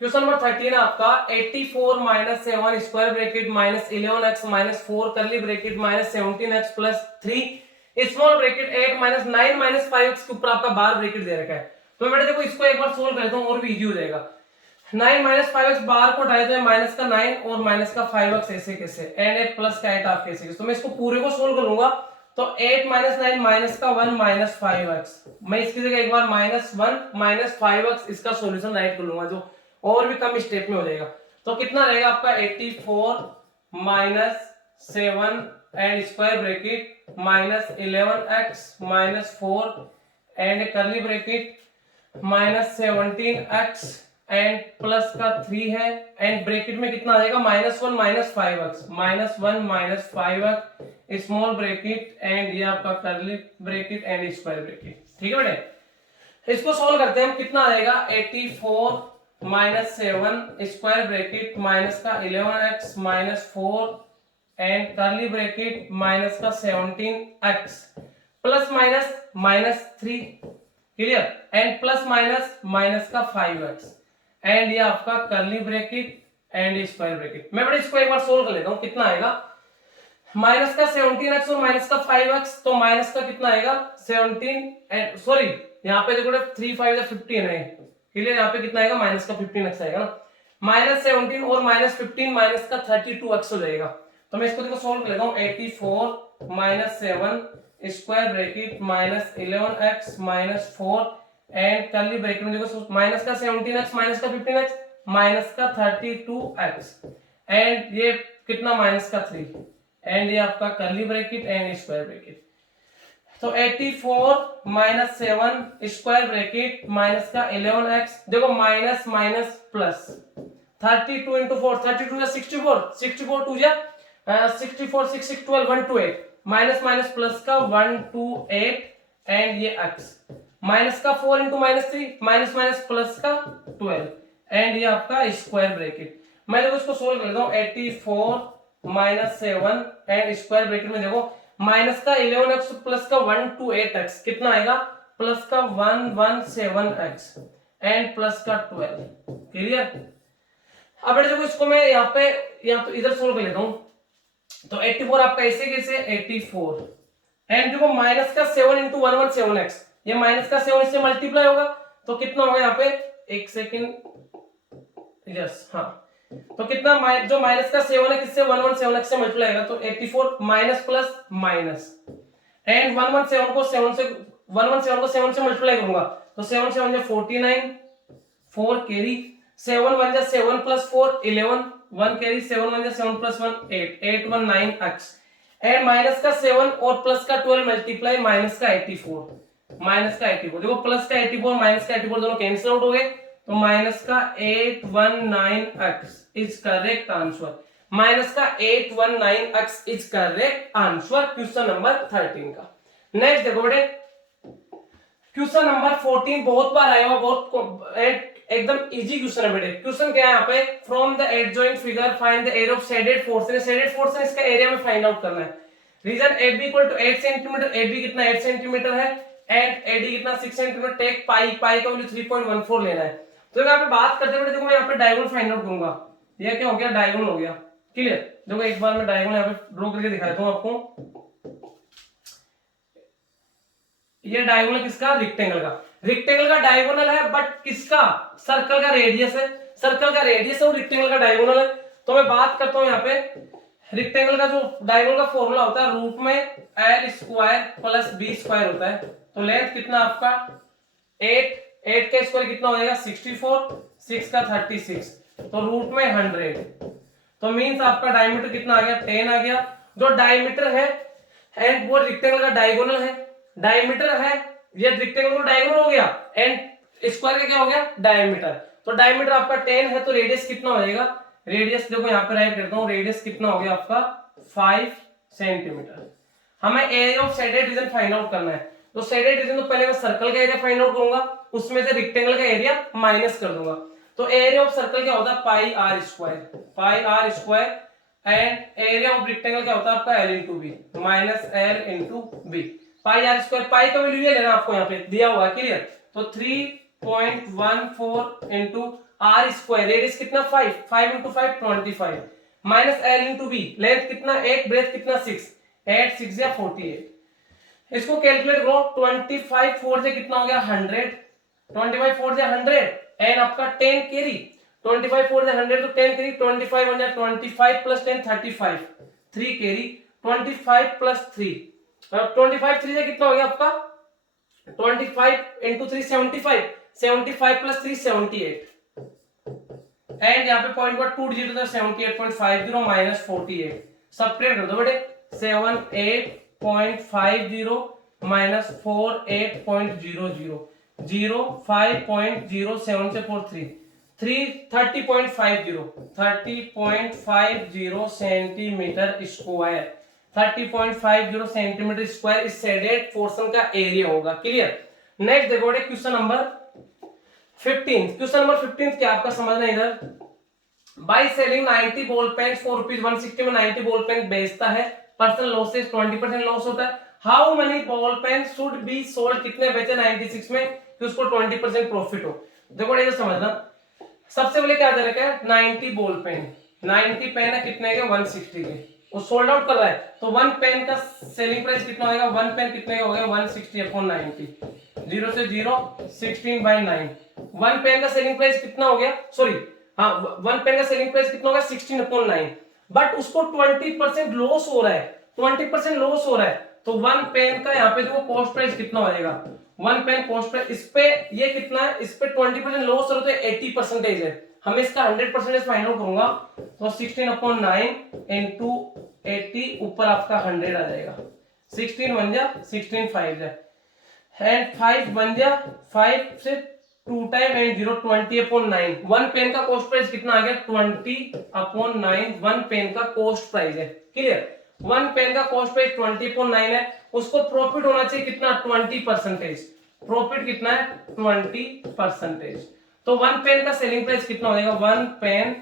Question number 13 है आपका 84 - 7 square bracket -11x - 4 curly bracket -17x + 3 small bracket 8 - 9 - 5x के ऊपर आपका बार ब्रैकेट दे रखा है। तो बेटा देखो इसको एक बार सोल्व करता हूं और भी इजी हो जाएगा। 9 - 5x बार को हटाए तो माइनस का 9 और माइनस का 5x ऐसे कैसे, एंड एक प्लस का 8 आप कैसे, तो मैं इसको पूरे को सोल्व करूंगा तो 8 - 9 माइनस का 1 - 5x, मैं इसकी जगह एक बार -1 - 5x इसका सॉल्यूशन राइट कर लूंगा, जो और भी कम स्टेप में हो जाएगा। तो कितना रहेगा आपका 84 - 7 and square bracket -11x - 4 and curly bracket -17x and plus का 3 है, एंड ब्रैकेट में कितना आ जाएगा -1 - 5x, -1 - 5x small bracket and ये आपका curly bracket and square bracket. ठीक है बेटे, इसको सोल्व करते हैं हम, कितना आ जाएगा 84 माइनस 7 स्क्वायर ब्रैकेट माइनस का 11x माइनस 4 एंड करली ब्रैकेट माइनस का 17x plus minus minus 3, clear, and plus minus minus का 5x एंड ये आपका करली ब्रैकेट एंड स्क्वायर ब्रैकेट। मैं बड़े इसको एक बार सोल्व कर लेता हूं, कितना आएगा माइनस का 17x और माइनस का 5x, तो माइनस का कितना आएगा 17 सॉरी यहाँ पे देखो 3 5 15 है, क्लियर, यहाँ पे कितना आएगा माइनस का 15x आएगा ना, माइनस 17 और माइनस 15 माइनस का 32x हो जाएगा। तो मैं इसको देखो सोल्व कर लेता हूँ, 84 minus 7 square bracket minus 11x minus 4 and करली ब्रैकेट में देखो माइनस का 17x माइनस का 15x माइनस का 32x एंड ये कितना माइनस का 3 एंड ये आपका करली ब्रैकेट एंड स्क्वायर ब्रैकेट। तो 84 माइनस 7 स्क्वायर ब्रैकेट माइनस का 11x, देखो माइनस माइनस प्लस 32 इंटू 4, 32 या 64, 64 टू या 64 6 6 12 128 माइनस माइनस प्लस का 128 एंड ये x माइनस का 4 into minus 3 minus minus plus का 12 एंड ये आपका स्क्वायर ब्रैकेट। मैं देखो इसको सोल्व कर लेता हूँ, 84 माइनस 7 एंड स्क्वायर ब्रैकेट में देखो माइनस का 11x प्लस का 128x कितना आएगा प्लस का 117x एंड प्लस का 12, क्लियर। अब देखो इसको मैं यहाँ पे इधर सोल्व कर लेता हूँ, तो 84 आपका ऐसे कैसे 84 एंड देखो माइनस का 7 इंटू 117x, ये माइनस का 7 इससे मल्टीप्लाई होगा तो कितना होगा यहाँ पे, एक सेकेंड, यस हाँ, तो कितना जो माइनस का 7 है किससे 117x से मल्टीप्लाई होगा, तो 84 माइनस प्लस माइनस एंड 117 को 7 से मल्टीप्लाई करूंगा तो 7 से 1 जा 49 4 कैरी 7 1 जा 7 प्लस 4 11 1 कैरी 7 1 जा 7 प्लस 1 8 8 1 9x एंड माइनस का 7 और प्लस का 12 मल्टीप्लाई माइनस का 84 देखो प्लस का 84 माइनस का 84 दोनों कैंसिल आउट हो गए, तो माइनस का 819x is correct answer, minus का 819x is correct answer question number 13 का। नेक्स्ट देखो बेटे क्वेश्चन नंबर 14 बहुत बार आया हुआ, बहुत एकदम इजी क्वेश्चन है बेटे। क्वेश्चन क्या है यहाँ पे, from the adjoint figure find the area of shaded portion, shaded portion इसका एरिया में फाइंड आउट करना है। Region AB equal to 8 centimetre, AB कितना 8 सेंटीमीटर है एंड AD कितना 6 सेंटीमीटर, टेक पाई का वैल्यू 3.14 लेना है। तो यहाँ पे बात करते हुए देखो मैं यहाँ पे डायगोनल फाइंड आउट करूंगा, ये क्या हो गया डायगोनल हो गया, क्लियर। देखो एक बार मैं डायगोनल यहाँ पे ड्रॉ करके दिखा देता हूँ आपको, ये डायगोनल किसका रेक्टेंगल का डायगोनल है, बट किसका सर्कल का रेडियस है, सर्कल का रेडियस है और रेक्टेंगल का डायगोनल है। तो मैं बात करता हूँ यहाँ पे रेक्टेंगल का जो डायगोनल का फॉर्मूला होता है रूट में l square plus b square होता है, तो लेंथ कितना आपका 8 का स्क्वायर कितना हो जाएगा 64, 6 का 36, तो रूट में 100, तो मींस आपका डायमीटर कितना आ गया 10 आ गया। जो डायमीटर है एंड वो रेक्टेंगल का डायगोनल है, डायमीटर है ये रेक्टेंगल का डायगोनल हो गया एंड स्क्वायर का क्या हो गया डायमीटर, तो डायमीटर आपका 10 है तो रेडियस कितना हो जाएगा, रेडियस देखो यहाँ पे राइट करता हूँ, रेडियस कितना हो गया आपका 5 सेंटीमीटर। हमें area of shaded region find out करना है, तो शेडेड रीजन तो पहले मैं सर्कल का एरिया फाइंड आउट करूंगा, उसमें से रेक्टेंगल का एरिया माइनस कर दूंगा। तो एरिया ऑफ सर्कल क्या होता है pi r square and area of rectangle क्या होता है आपका l into b minus l into b, pi r square, pi का वैल्यू ये लेना आपको यहाँ पे दिया हुआ है, क्लियर। तो 3.14 इंटू आर स्क्वायर, रेडियस कितना 5 into 5 25 minus l into b, length कितना 8 ब्रेथ कितना 6 8 6 या 48, इसको कैलकुलेट करो 25 4 से कितना हो गया 100, 25 4 से 100 एंड आपका 10 कैरी 25 4 से 100 तो 10 कैरी 25 1 25 प्लस 10 35 3 कैरी 25 प्लस 3 25 3 से कितना हो गया आपका 25 इंटू 3 75 75 प्लस 3 78 एंड यहाँ पे पॉइंट का 2 डिजिट होता है 78.50 माइनस 48, सब्ट्रैक्ट कर दो बेटे 78.50 माइनस 48.00 05.07 से 30.50 सेंटीमीटर स्क्वायर, 30.50 सेंटीमीटर स्क्वायर इस शेडेड पोर्शन का एरिया होगा, क्लियर। नेक्स्ट देखो क्वेश्चन नंबर 15 क्वेश्चन नंबर 15 क्या आपका समझना है इधर। By selling 90 ball pen for rupees 160 में 90 बॉल पेन बेचता है, पर्सनल लॉसेस 20% लॉस होता है। How many ball pen should be sold, कितने बेचे 96 में कि उसको 20% प्रॉफिट हो। देखो ये समझना, सबसे पहले क्या दे रखा है 90 बॉल पेन, 90 पेन है कितने के 160 के, वो सोल्ड आउट कर रहा है तो वन पेन का सेलिंग प्राइस कितना होगा, वन पेन कितने का हो गया 160 अपॉन 90, 0 से 0 16/9। वन पेन का सेलिंग प्राइस कितना हो गया, सॉरी हाँ वन पेन का सेलिंग प्राइस कितना होगा 16/9, बट उसको 20% लॉस हो रहा है, 20% लॉस हो रहा है तो वन पेन का यहाँ पे देखो कॉस्ट प्राइस कितना हो जाएगा, वन पेन कॉस्ट प्राइस इस पे ये कितना है, इस पे 20% लॉस हो रहा है तो 80% है, हमें इसका 100% फाइंड आउट करूंगा तो 16/9 इंटू 80 ऊपर आपका 100 आ जाएगा, 16 बन जा 16 5 जा एंड 5 बन जा 5 से 2 टाइम एंड 0 20/9। वन पेन का कॉस्ट प्राइस कितना आ गया 20/9, वन पेन का कॉस्ट प्राइस है, क्लियर। वन पेन का कॉस्ट प्राइस 20/9 है, उसको प्रॉफिट होना चाहिए कितना 20%, प्रॉफिट कितना है 20%, तो वन पेन का सेलिंग प्राइस कितना हो जाएगा, one pen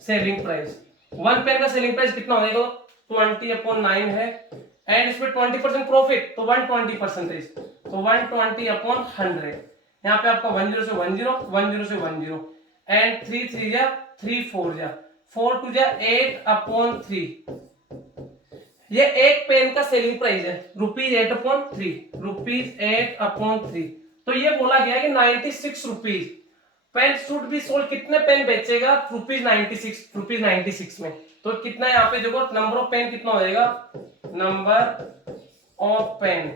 selling price, one pen का सेलिंग प्राइस कितना हो जाएगा 20/9 है एंड इसमें 20% प्रॉफिट तो 120%, तो 120/100, यहाँ पे आपका 10 से 10 10 से 10 एंड 3 3 जा 3 4 जा 4 2 जा 8/3, ये एक पेन का सेलिंग प्राइस है ₹8/3, ₹8/3, तो ये बोला गया है कि 96 rupees pen should be sold, कितने पेन बेचेगा ₹96 में, तो कितना यहाँ पे देखो नंबर ऑफ पेन कितना हो जाएगा, नंबर ऑफ पेन,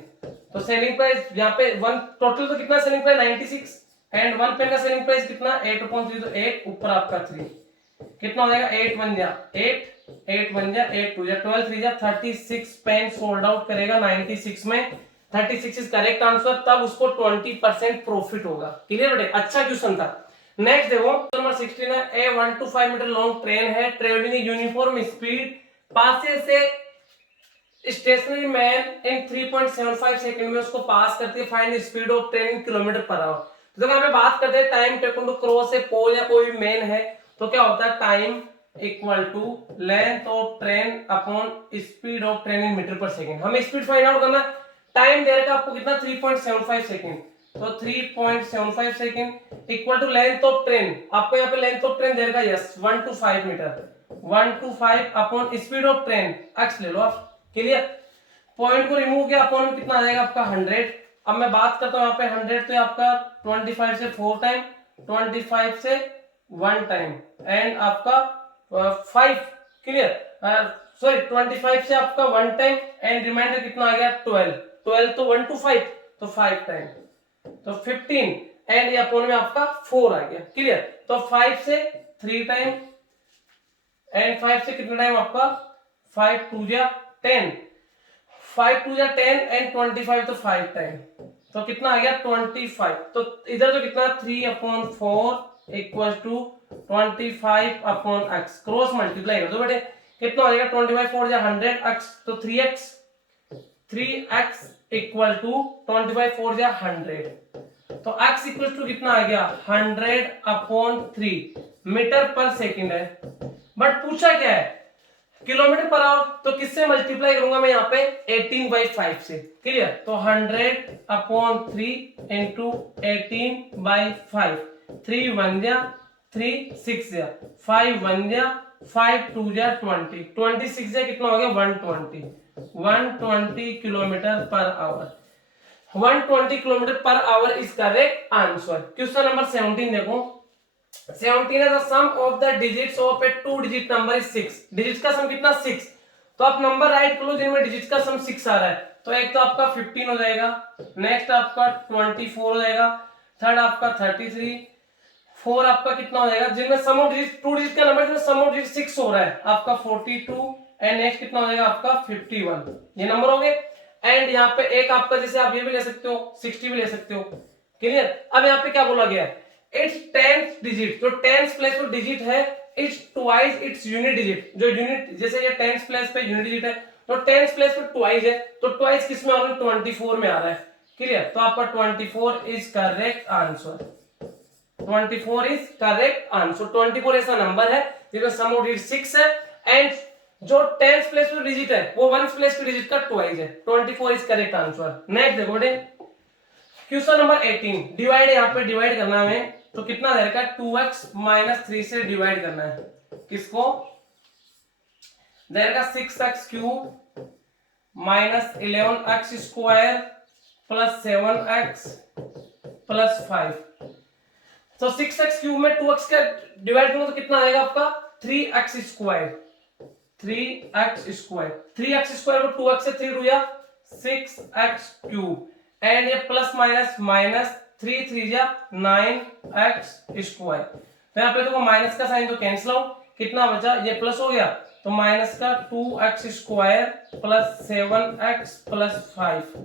तो सेलिंग प्राइस यहाँ पे वन टोटल तो कितना selling price 96 and one pen का सेलिंग प्राइस कितना 8/3, तो 8 ऊपर आपका 3 कितना हो जाएगा 8 बन जा 8 8 बन जा 8 2 जा 12 3 जा 36 पेन सोल्ड आउट करेगा 96 में, 36 इज करेक्ट आंसर, तब उसको 20% प्रॉफिट होगा, क्लियर बेटे, अच्छा क्वेश्चन था। नेक्स्ट देखो नंबर 16 है, a 1 to 5 metre long train है ट्रेवलिंग यूनिफॉर्म स्पीड पासेस से स्टेशनरी मैन इन 3.75 सेकंड में उसको पास करती है, find speed of train in kilometre per hour. तो देखो हमें बात करते हैं time taken to cross a pole या कोई मैन है तो क्या होता है time equal to length of train upon speed of train in metre per second, हमें स्पीड फाइंड आउट करना है, टाइम दे रखा आपको कितना 3.75 सेकंड, तो 3.75 second equal to length of train, आपको यहाँ पे लेंथ ऑफ ट्रेन दे रखा है yes 1 to 5 metre, 1 to 5 upon speed of train x ले लो आप, क्लियर। पॉइंट को रिमूव किया अपॉन कितना आ जाएगा आपका 100, अब मैं बात करता हूँ यहाँ पे 100 तो आपका 25 से 4 टाइम 25 से 1 टाइम एंड आपका 5, क्लियर, सॉरी 25 से आपका 1 टाइम एंड रिमाइंडर कितना आ गया 12, 12 तो 1 to 5 तो 5 टाइम तो 15 एंड ये अपॉन में आपका 4 आ गया, क्लियर। तो 5 से 3 टाइम एंड 5 से कितना टाइम आपका 5 2 जा 10, 5 2 जा 10 एंड 25 तो 5 टाइम, तो कितना आ गया 25, तो इधर तो कितना 3/4 equal to 25/x, cross multiply कर दो बेटे, कितना हो जाएगा 25 4 जा 100x तो 3x इक्वल टू 25 4 जा 100, तो x इक्वल टू कितना आ गया 100/3 मीटर पर सेकंड है, बट पूछा क्या है किलोमीटर पर आवर, तो किससे मल्टीप्लाई करूंगा मैं यहाँ पे 18/5 से, क्लियर, तो 100/3 इंटू 18/5, 3 1 जा 3 6 जा 5 1 जा 5 2 जा 20, 26 जा कितना हो गया 120 kilometre per hour, 120 kilometre per hour is correct answer. Question number 17 देखो, 17 है the sum of the digits of a 2 digit number is 6, digit का सम कितना 6, तो आप नंबर राइट कर लो जिनमें डिजिट का सम 6 आ रहा है, तो एक तो आपका 15 हो जाएगा, नेक्स्ट आपका 24 हो जाएगा, थर्ड आपका 33, 4 आपका कितना हो जाएगा जिनमें सम ऑफ डिजिट 2 डिजिट का नंबर जिसमें सम ऑफ डिजिट 6 हो रहा है आपका 42 एंड नेक्स्ट कितना हो जाएगा आपका 51, ये नंबर हो गए। एंड यहाँ पे एक आपका जैसे आप ये भी ले सकते हो 60 भी ले सकते हो, क्लियर। अब यहाँ पे क्या बोला गया है इट्स 10th डिजिट, जो 10th प्लेस पे डिजिट है it's twice its unit digit, जो यूनिट जैसे ये 10th प्लेस पे यूनिट डिजिट है तो 10th प्लेस पे ट्वाइस है, तो ट्वाइस किस में आ रहा है 24 में आ रहा है, क्लियर, तो आपका 24 is correct answer. 24 is correct answer. 24 ऐसा नंबर है जिसमें सम ऑफ डिजिट 6 है एंड जो 10th प्लेस पे डिजिट है वो 1st प्लेस पे डिजिट का ट्वाइस है। 24 इज करेक्ट आंसर। नेक्स्ट देखो बेटे क्वेश्चन नंबर 18, डिवाइड यहाँ पे डिवाइड करना है हमें, तो कितना दे रखा है 2x माइनस 3 से डिवाइड करना है। किसको दे रखा 6x cube minus 11x square plus 7x plus 5। तो 6x क्यूब में 2x का डिवाइड करूंगा तो कितना आएगा आपका 3x square. 3x square 3x square को 2x से 3 टू 6x क्यूब एंड ये प्लस माइनस माइनस 3 3 जा 9x स्क्वायर। तो यहाँ पे देखो माइनस का साइन तो कैंसिल आउट, कितना बचा ये प्लस हो गया तो माइनस का 2x square plus 7x plus 5।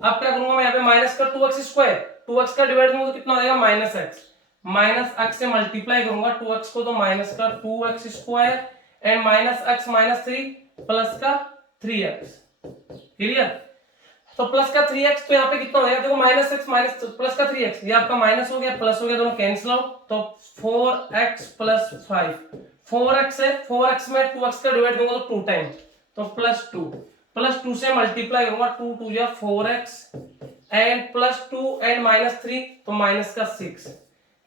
अब क्या करूंगा मैं यहाँ पे माइनस का 2x स्क्वायर 2x का डिवाइड करूंगा तो कितना आएगा माइनस x से मल्टीप्लाई करूंगा 2x को तो माइनस का 2x square and minus x minus 3 plus का 3x। क्लियर। तो प्लस का 3x तो यहाँ पे कितना हो गया देखो माइनस x माइनस प्लस का 3x ये आपका माइनस हो गया प्लस हो गया, दोनों कैंसिल आउट तो 4x प्लस 5। 4x है 4x में 2x का डिवाइड करूंगा तो 2 टाइम तो प्लस 2 से मल्टीप्लाई करूंगा 2 2 जा 4x and plus 2 and minus 3 तो माइनस का 6।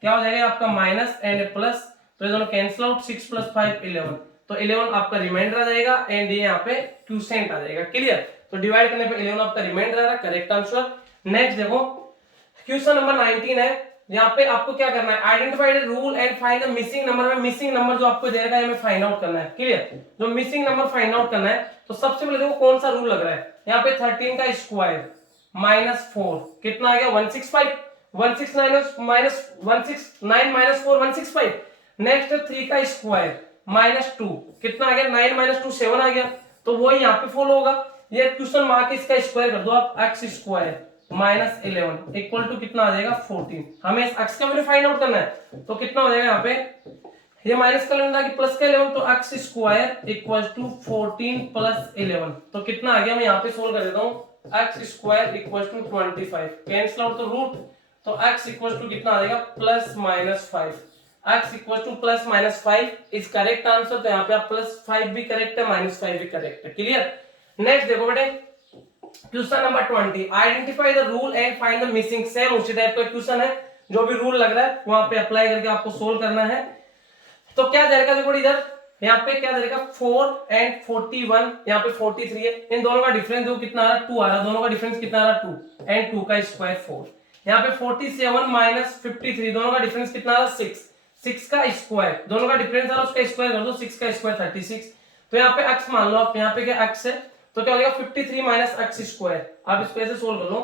क्या हो जाएगा आपका माइनस एंड प्लस तो ये दोनों कैंसिल आउट 6 प्लस 5 11 तो 11 आपका रिमाइंडर आ जाएगा एंड ये यहाँ पे क्वोशिएंट आ जाएगा। क्लियर। तो डिवाइड करने पे 11 आपका रिमाइंडर आ रहा है करेक्ट आंसर। नेक्स्ट देखो क्वेश्चन नंबर 19 है, यहाँ पे आपको क्या करना है identify the rule and find the missing number. में मिसिंग नंबर जो आपको देगा हमें फाइंड आउट करना है। क्लियर। जो मिसिंग नंबर फाइंड आउट करना है तो सबसे पहले देखो कौन सा रूल लग रहा है। यहाँ पे 13 का स्क्वायर माइनस 4 कितना आ गया 165 169 माइनस 169 माइनस 4 165। नेक्स्ट 3 का स्क्वायर माइनस 2 कितना आ गया 9 माइनस 2 7 आ गया तो वो यहाँ पे फॉलो होगा। ये क्वेश्चन मार्क इसका स्क्वायर कर दो आप x square minus 11 equal to कितना आ जाएगा 14। हमें इस x का वैल्यू फाइंड आउट करना है तो कितना हो जाएगा यहाँ पे ये माइनस का लेना कि प्लस का 11 तो x square equal to 14 plus 11 तो कितना आ गया मैं यहाँ पे सोल्व कर देता हूँ x square equal to 25 cancel out तो रूट तो x इक्वल टू कितना आ जाएगा plus minus 5। x equal to plus minus 5 is correct answer. तो यहाँ पे आप प्लस 5 भी करेक्ट है माइनस 5 भी करेक्ट है। क्लियर। नेक्स्ट देखो बेटे question number 20 identify the rule and find the missing. Same उसी टाइप का क्वेश्चन है, जो भी रूल लग रहा है वहां पे अप्लाई करके आपको सोल्व करना है। तो क्या जाएगा देखो इधर यहाँ पे क्या जाएगा 4 एंड 41 यहाँ पे 43 है, इन दोनों का डिफरेंस देखो कितना आ रहा है 2 आ रहा है, दोनों का डिफरेंस कितना आ रहा है 2 एंड 2 का स्क्वायर 4। यहाँ पे 47 माइनस 53 दोनों का डिफरेंस कितना आ रहा है 6 का स्क्वायर दोनों का डिफरेंस आ रहा है उसका स्क्वायर कर दो 6 का स्क्वायर 36। तो यहाँ पे x मान लो आप, यहाँ पे क्या x है तो क्या हो गया 53 माइनस x स्क्वायर। आप इसको ऐसे सोल्व कर लो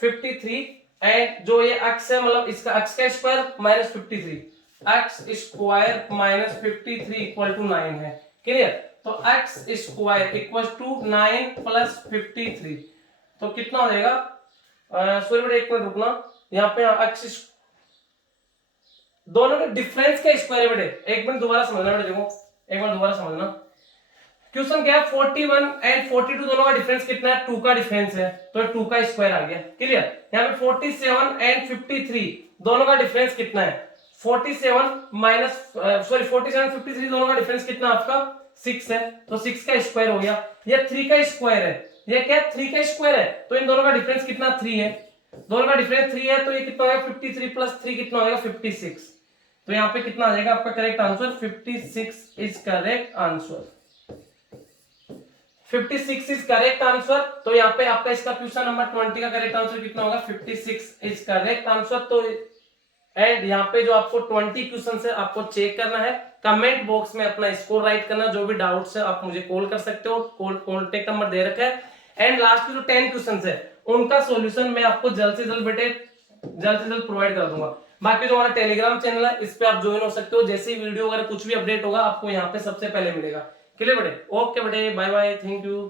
53 एंड जो ये x है मतलब इसका x का square minus 53 x square minus 53 equal to 9 है। क्लियर। तो x square equal to 9 plus 53 तो कितना हो जाएगा सॉरी बेटा एक मिनट रुकना, यहाँ पे x दोनों के डिफरेंस का स्क्वायर है बेटे, एक मिनट दोबारा समझना बेटे, देखो एक बार दोबारा समझना। क्वेश्चन क्या है 41 एंड 42 दोनों का डिफरेंस कितना है 2 का डिफरेंस है तो 2 का स्क्वायर आ गया। क्लियर। यहाँ पे 47 एंड 53 दोनों का डिफरेंस कितना है 47 माइनस सॉरी 47 53 दोनों का डिफरेंस कितना आपका 6 है तो 6 का स्क्वायर हो गया। ये 3 का स्क्वायर है, ये क्या 3 का स्क्वायर है तो इन दोनों का डिफरेंस कितना 3 है, दोनों का डिफरेंस 3 है तो ये कितना होगा 53 प्लस 3 कितना होगा 56। तो यहाँ पे कितना आ जाएगा आपका correct answer 56 is correct answer. 56 is correct answer. तो यहाँ पे आपका इसका क्वेश्चन नंबर 20 का करेक्ट आंसर कितना होगा 56 इज करेक्ट आंसर। तो एंड यहाँ पे जो आपको 20 क्वेश्चन है आपको चेक करना है, कमेंट बॉक्स में अपना स्कोर राइट करना, जो भी डाउट्स है आप मुझे कॉल कर सकते हो, कॉन्टेक्ट नंबर दे रखा है। एंड लास्ट के जो 10 क्वेश्चन है उनका सॉल्यूशन मैं आपको जल्द से जल्द प्रोवाइड कर दूंगा। बाकी जो हमारा टेलीग्राम चैनल है इस पे आप ज्वाइन हो सकते हो, जैसे ही वीडियो अगर कुछ भी अपडेट होगा आपको यहाँ पे सबसे पहले मिलेगा। क्लियर बेटे। ओके बेटे, बाय बाय, थैंक यू।